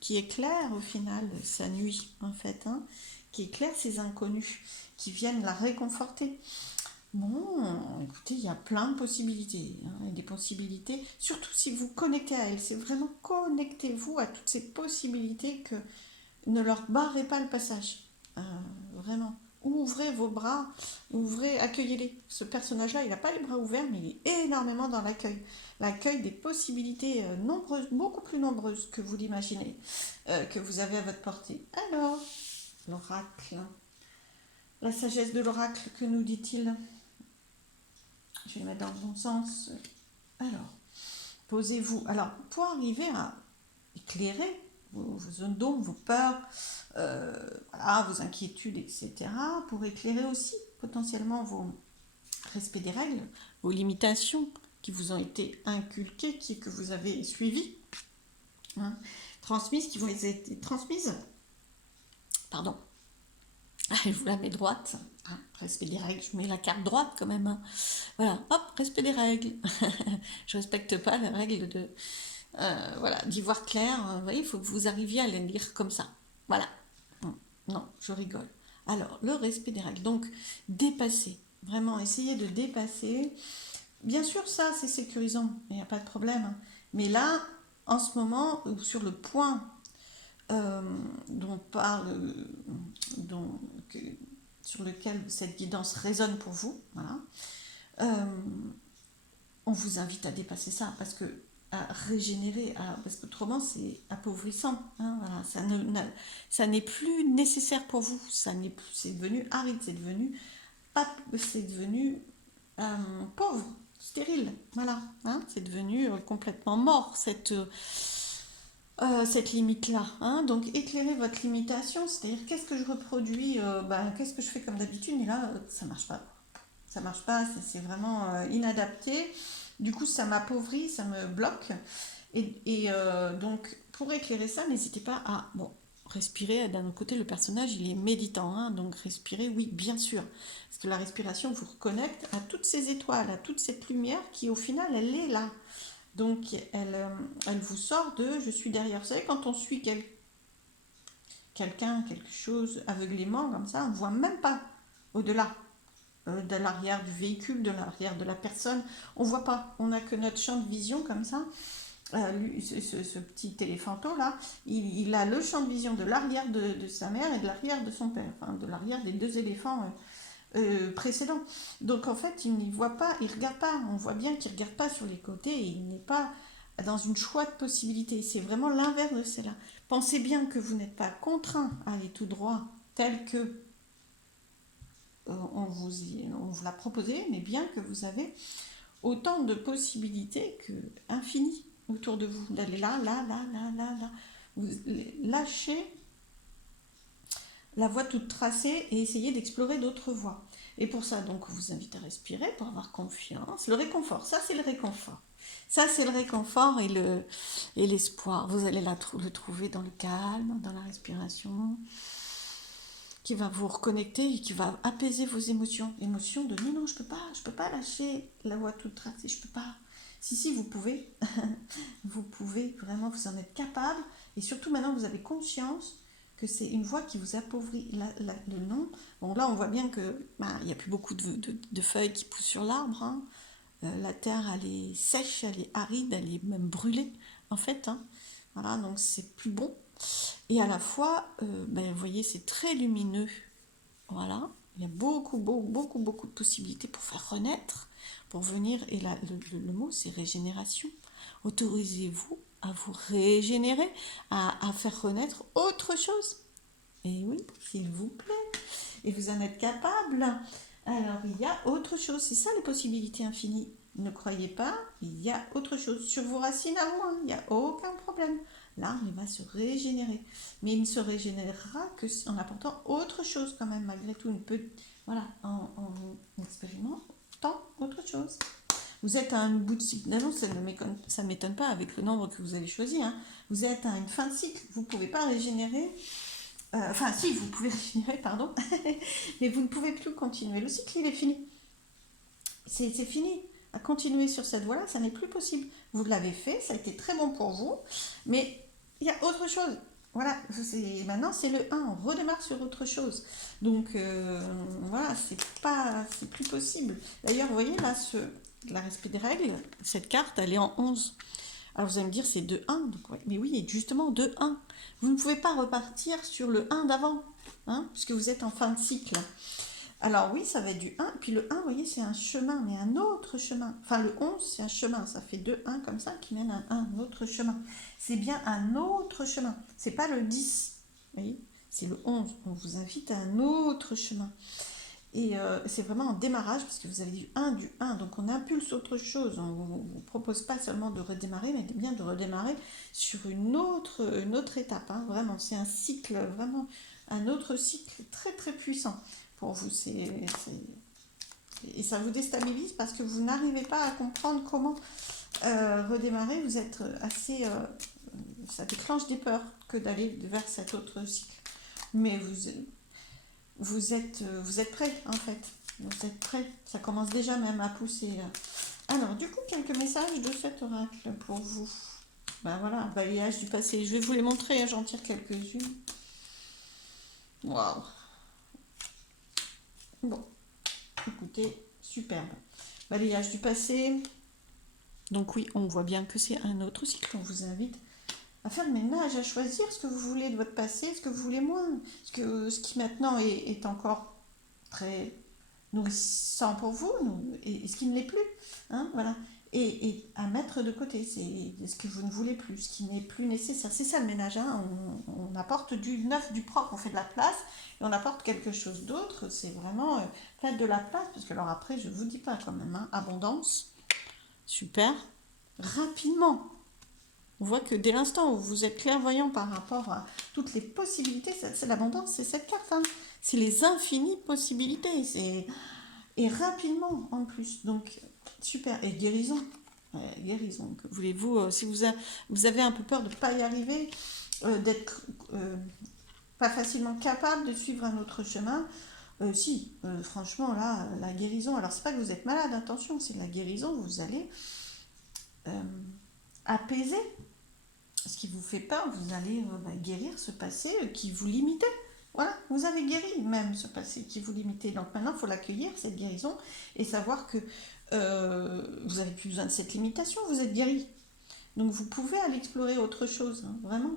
qui éclairent au final sa nuit en fait, hein, qui éclairent ses inconnus, qui viennent la réconforter. Bon, écoutez, il y a plein de possibilités, hein, des possibilités, surtout si vous connectez à elles, c'est vraiment connectez-vous à toutes ces possibilités que ne leur barrez pas le passage. Vraiment. Ouvrez vos bras, ouvrez, accueillez-les. Ce personnage-là, il n'a pas les bras ouverts, mais il est énormément dans l'accueil. L'accueil des possibilités nombreuses, beaucoup plus nombreuses que vous l'imaginez, que vous avez à votre portée. Alors, l'oracle. La sagesse de l'oracle, que nous dit-il? Je vais le mettre dans le bon sens. Alors, posez-vous. Alors, pour arriver à éclairer vos zones d'ombre, vos peurs, voilà, vos inquiétudes, etc., pour éclairer aussi potentiellement vos respects des règles, vos limitations qui vous ont été inculquées, que vous avez suivies, hein, transmises, qui vont être transmises. Pardon. Je vous la mets droite. Hein, respect des règles, je mets la carte droite quand même. Hein. Voilà, hop, respect des règles. Je respecte pas les règles de... voilà, d'y voir clair. Vous voyez, il faut que vous arriviez à les lire comme ça. Voilà. Non, je rigole. Alors, le respect des règles. Donc, dépasser. Vraiment, essayez de dépasser. Bien sûr, ça, c'est sécurisant. Il n'y a pas de problème. Hein. Mais là, en ce moment, sur le point dont parle, dont, que, sur lequel cette guidance résonne pour vous, voilà, on vous invite à dépasser ça parce que à régénérer, parce qu'autrement c'est appauvrissant, hein, voilà, ça n'est plus nécessaire pour vous, c'est devenu aride, c'est devenu pauvre, stérile, voilà, hein, c'est devenu complètement mort cette limite-là, hein. Donc éclairez votre limitation, c'est-à-dire qu'est-ce que je reproduis, qu'est-ce que je fais comme d'habitude, mais là ça marche pas. Ça marche pas, c'est vraiment inadapté. Du coup, ça m'appauvrit, ça me bloque. Donc, pour éclairer ça, n'hésitez pas à respirer. D'un autre côté, le personnage, il est méditant. Hein, donc, respirer, oui, bien sûr. Parce que la respiration vous reconnecte à toutes ces étoiles, à toute cette lumière qui, au final, elle est là. Donc, elle vous sort de je suis derrière. Vous savez, quand on suit quelqu'un, quelque chose aveuglément, comme ça, on ne voit même pas au-delà de l'arrière du véhicule, de l'arrière de la personne. On voit pas, on n'a que notre champ de vision comme ça. Ce petit éléphanto là, il a le champ de vision de l'arrière de sa mère et de l'arrière de son père, enfin de l'arrière des deux éléphants précédents. Donc en fait, il n'y voit pas, il regarde pas. On voit bien qu'il regarde pas sur les côtés et il n'est pas dans une choix de possibilités. C'est vraiment l'inverse de cela. Pensez bien que vous n'êtes pas contraint à aller tout droit tel que on vous l'a proposé, mais bien que vous avez autant de possibilités que infinies autour de vous, d'aller là, là, là, là, là, là. Vous lâchez la voie toute tracée et essayez d'explorer d'autres voies. Et pour ça, donc, on vous invite à respirer pour avoir confiance. Le réconfort, ça c'est le réconfort. Ça c'est le réconfort et l'espoir. Vous allez le trouver dans le calme, dans la respiration, qui va vous reconnecter et qui va apaiser vos émotions. Émotions de non, je peux pas lâcher la voie toute tracée, je peux pas. Si, vous pouvez. Vous pouvez, vraiment, vous en êtes capable. Et surtout, maintenant, vous avez conscience que c'est une voie qui vous appauvrit. Le non. Bon, là, on voit bien que il n'y a plus beaucoup de feuilles qui poussent sur l'arbre. Hein. La terre, elle est sèche, elle est aride, elle est même brûlée, en fait. Hein. Voilà, donc c'est plus bon. Et à la fois, vous voyez, c'est très lumineux. Voilà, il y a beaucoup de possibilités pour faire renaître, pour venir. Et là, le mot, c'est régénération. Autorisez-vous à vous régénérer, à faire renaître autre chose. Et oui, s'il vous plaît. Et vous en êtes capable. Alors, il y a autre chose. C'est ça les possibilités infinies. Ne croyez pas, il y a autre chose. Sur vos racines à vous, il n'y a aucun problème. L'arbre, il va se régénérer. Mais il ne se régénérera qu'en apportant autre chose quand même, malgré tout. Voilà, en expérimentant autre chose. Vous êtes à un bout de cycle. Non, ça ne m'étonne pas avec le nombre que vous avez choisi. Hein. Vous êtes à une fin de cycle. Vous ne pouvez pas régénérer. Enfin, si, vous pouvez régénérer, pardon. Mais vous ne pouvez plus continuer. Le cycle, il est fini. C'est fini. À continuer sur cette voie-là, ça n'est plus possible. Vous l'avez fait, ça a été très bon pour vous. Mais il y a autre chose. Voilà, maintenant c'est le 1, on redémarre sur autre chose. Donc voilà, c'est plus possible. D'ailleurs, vous voyez là, la respect des règles, cette carte, elle est en 11. Alors vous allez me dire, c'est 2-1. Donc, ouais, mais oui, justement, 2-1. Vous ne pouvez pas repartir sur le 1 d'avant, hein, puisque vous êtes en fin de cycle. Alors oui, ça va être du 1. Puis le 1, vous voyez, c'est un chemin, mais un autre chemin. Enfin, le 11, c'est un chemin. Ça fait 2-1 comme ça qui mène à un autre chemin. C'est bien un autre chemin. C'est pas le 10. Vous voyez, c'est le 11. On vous invite à un autre chemin. Et c'est vraiment un démarrage, parce que vous avez du 1. Donc on impulse autre chose. On ne vous propose pas seulement de redémarrer, mais bien de redémarrer sur une autre étape. Hein. Vraiment, c'est un cycle, vraiment un autre cycle très très puissant pour vous. Et ça vous déstabilise parce que vous n'arrivez pas à comprendre comment redémarrer. Vous êtes assez... ça déclenche des peurs que d'aller vers cet autre cycle. Mais vous êtes prêts en fait. Vous êtes prêts. Ça commence déjà même à pousser. Alors, du coup, quelques messages de cet oracle pour vous. Ben voilà, balayage du passé. Je vais vous les montrer, hein, j'en tire quelques-unes. Waouh. Bon, écoutez, superbe. Balayage du passé. Donc oui, on voit bien que c'est un autre cycle. On vous invite à faire le ménage, à choisir ce que vous voulez de votre passé, ce que vous voulez moins. Ce qui maintenant est encore très nourrissant pour vous, et ce qui ne l'est plus. Hein, voilà. Et à mettre de côté, c'est ce que vous ne voulez plus, ce qui n'est plus nécessaire. C'est ça le ménage, hein. On apporte du neuf, du propre, on fait de la place, et on apporte quelque chose d'autre. C'est vraiment faire de la place, parce que alors après, je ne vous dis pas quand même, hein, abondance, super, rapidement. On voit que dès l'instant où vous êtes clairvoyant par rapport à toutes les possibilités, c'est l'abondance, c'est cette carte, hein. C'est les infinies possibilités, et rapidement en plus. Donc, super. Et guérison. Guérison. Voulez-vous, si vous avez un peu peur de ne pas y arriver, d'être pas facilement capable de suivre un autre chemin, si, franchement, là, la guérison, alors c'est pas que vous êtes malade, attention, c'est la guérison, vous allez apaiser ce qui vous fait peur, vous allez guérir ce passé qui vous limitait. Voilà, vous avez guéri même ce passé qui vous limitait. Donc maintenant, il faut l'accueillir, cette guérison, et savoir que vous n'avez plus besoin de cette limitation, vous êtes guéri. Donc vous pouvez aller explorer autre chose, hein, vraiment.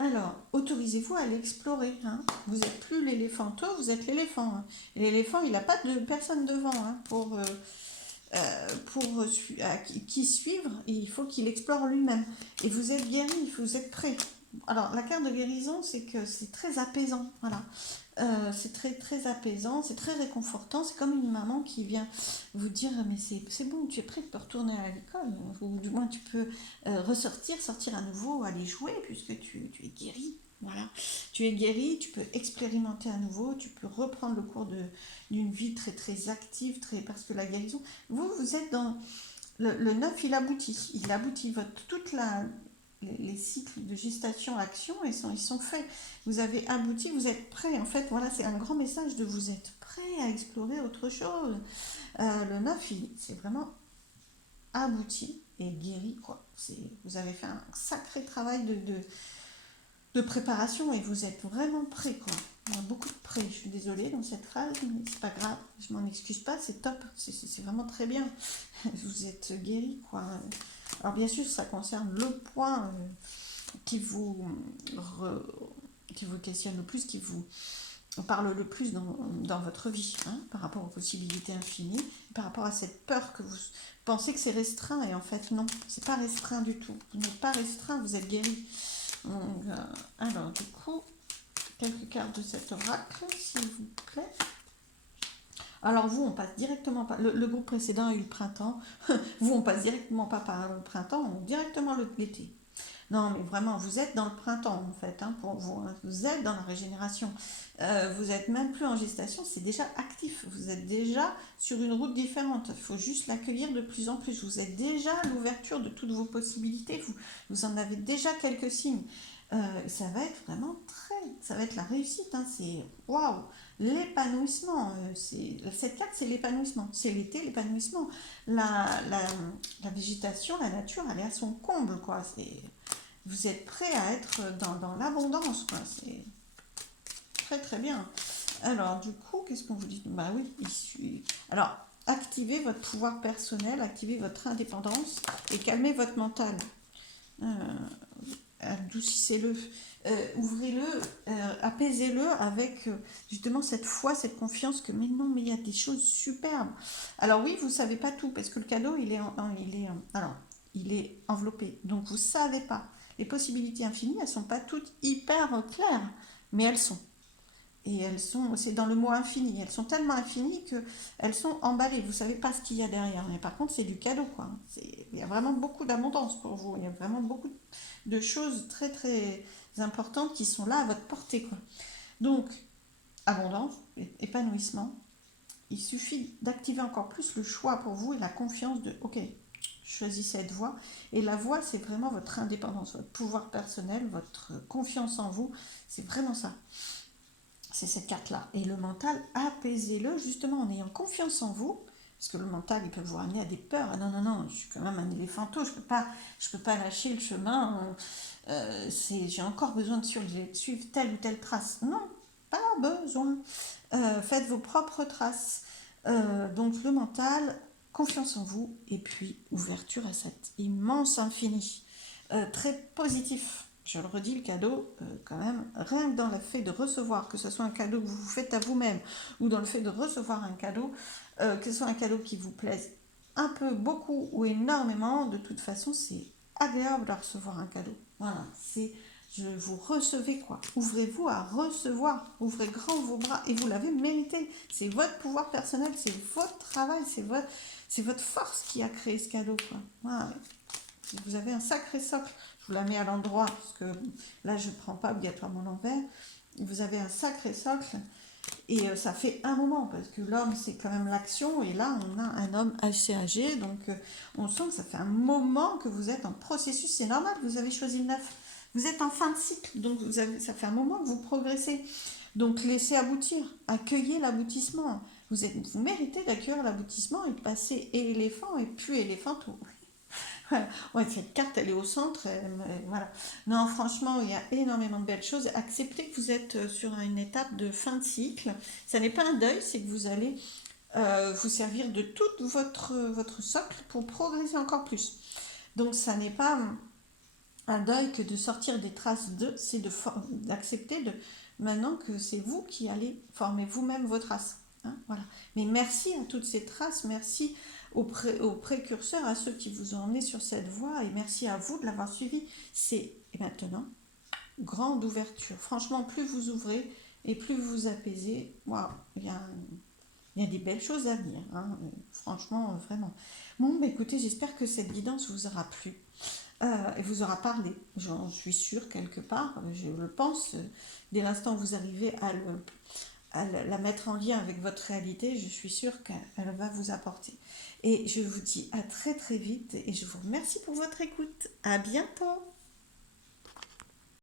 Alors, autorisez-vous à l'explorer. Hein. Vous n'êtes plus l'éléphanto, vous êtes l'éléphant. Hein. Et l'éléphant, il n'a pas de personne devant hein, pour qui suivre, il faut qu'il explore lui-même. Et vous êtes guéri, vous êtes prêt. Alors, la carte de guérison, c'est que c'est très apaisant. Voilà. C'est très, très apaisant, c'est très réconfortant. C'est comme une maman qui vient vous dire mais c'est bon, tu es prêt, tu peux retourner à l'école. Ou du moins, tu peux sortir à nouveau, aller jouer, puisque tu es guéri. Voilà, tu es guéri, tu peux expérimenter à nouveau, tu peux reprendre le cours d'une vie très très active, parce que la guérison, vous êtes dans le 9, il aboutit les cycles de gestation-action, ils sont faits, vous avez abouti, vous êtes prêt, en fait, voilà, c'est un grand message de vous êtes prêt à explorer autre chose. Le 9, c'est vraiment abouti et guéri, quoi. Vous avez fait un sacré travail de préparation et vous êtes vraiment prêt quoi. Il y a beaucoup de prêt, je suis désolée dans cette phrase, mais c'est pas grave, je m'en excuse pas, c'est top, c'est vraiment très bien. Vous êtes guéri quoi. Alors bien sûr, ça concerne le point qui vous questionne le plus, qui vous parle le plus dans votre vie, hein, par rapport aux possibilités infinies, par rapport à cette peur que vous pensez que c'est restreint, et en fait non, c'est pas restreint du tout. Vous n'êtes pas restreint, vous êtes guéri. Donc, alors, du coup, quelques cartes de cet oracle, s'il vous plaît. Alors, vous, on passe directement par... Le groupe précédent a eu le printemps. Vous, on passe directement pas par le printemps, on directement l'été. Non, mais vraiment, vous êtes dans le printemps, en fait, hein, pour vous, hein. Vous êtes dans la régénération. Vous êtes même plus en gestation, c'est déjà actif. Vous êtes déjà sur une route différente. Il faut juste l'accueillir de plus en plus. Vous êtes déjà à l'ouverture de toutes vos possibilités. Vous en avez déjà quelques signes. Ça va être vraiment ça va être la réussite, hein. C'est waouh, l'épanouissement. Cette carte, c'est l'épanouissement. C'est l'été, l'épanouissement. La végétation, la nature, elle est à son comble, quoi. Vous êtes prêt à être dans l'abondance, quoi. C'est très très bien. Alors, du coup, qu'est-ce qu'on vous dit? Bah oui, alors, activez votre pouvoir personnel, activez votre indépendance et calmez votre mental. Euh, Adoucissez-le, ouvrez-le, apaisez-le avec justement cette foi, cette confiance que mais non, mais il y a des choses superbes. Alors oui, vous savez pas tout parce que le cadeau il est enveloppé, donc vous savez pas. Les possibilités infinies, elles sont pas toutes hyper claires, mais elles sont. Et c'est dans le mot infini, elles sont tellement infinies que elles sont emballées. Vous savez pas ce qu'il y a derrière, mais par contre c'est du cadeau, quoi. Il y a vraiment beaucoup d'abondance pour vous. Il y a vraiment beaucoup de choses très très importantes qui sont là à votre portée, quoi. Donc abondance, épanouissement. Il suffit d'activer encore plus le choix pour vous et la confiance de ok, je choisis cette voie. Et la voie, c'est vraiment votre indépendance, votre pouvoir personnel, votre confiance en vous. C'est vraiment ça. C'est cette carte-là. Et le mental, apaisez-le justement en ayant confiance en vous. Parce que le mental, il peut vous ramener à des peurs. Ah non, non, non, je suis quand même un éléphanto, je peux pas lâcher le chemin. J'ai encore besoin de suivre telle ou telle trace. Non, pas besoin. Faites vos propres traces. Donc le mental, confiance en vous, et puis ouverture à cet immense infini. Très positif. Je le redis, le cadeau, quand même, rien que dans le fait de recevoir, que ce soit un cadeau que vous vous faites à vous-même, ou dans le fait de recevoir un cadeau, que ce soit un cadeau qui vous plaise un peu, beaucoup ou énormément, de toute façon, c'est agréable de recevoir un cadeau. Voilà, vous recevez quoi. Ouvrez-vous à recevoir, ouvrez grand vos bras, et vous l'avez mérité. C'est votre pouvoir personnel, c'est votre travail, c'est votre force qui a créé ce cadeau, quoi. Voilà. Vous avez un sacré socle. Je vous la mets à l'endroit parce que là, je ne prends pas obligatoirement l'envers. Vous avez un sacré socle et ça fait un moment parce que l'homme, c'est quand même l'action. Et là, on a un homme assez âgé. Donc, on sent que ça fait un moment que vous êtes en processus. C'est normal, vous avez choisi le neuf. Vous êtes en fin de cycle. Donc, ça fait un moment que vous progressez. Donc, laissez aboutir. Accueillez l'aboutissement. Vous méritez d'accueillir l'aboutissement et de passer éléphant et puis éléphanto. Ouais, cette carte, elle est au centre. Voilà. Non, franchement, il y a énormément de belles choses. Acceptez que vous êtes sur une étape de fin de cycle. Ça n'est pas un deuil, c'est que vous allez vous servir de tout votre socle pour progresser encore plus. Donc, ça n'est pas un deuil que de sortir des traces c'est d'accepter maintenant que c'est vous qui allez former vous-même vos traces. Hein, voilà. Mais merci à toutes ces traces, merci aux précurseurs, à ceux qui vous ont emmené sur cette voie, et merci à vous de l'avoir suivi. Et maintenant, grande ouverture. Franchement, plus vous ouvrez et plus vous apaisez, waouh, il y a des belles choses à venir, hein. Franchement, vraiment. Bon, bah, écoutez, j'espère que cette guidance vous aura plu et vous aura parlé. J'en suis sûre quelque part, je le pense. Dès l'instant où vous arrivez à la mettre en lien avec votre réalité, je suis sûre qu'elle va vous apporter. Et je vous dis à très très vite et je vous remercie pour votre écoute. À bientôt.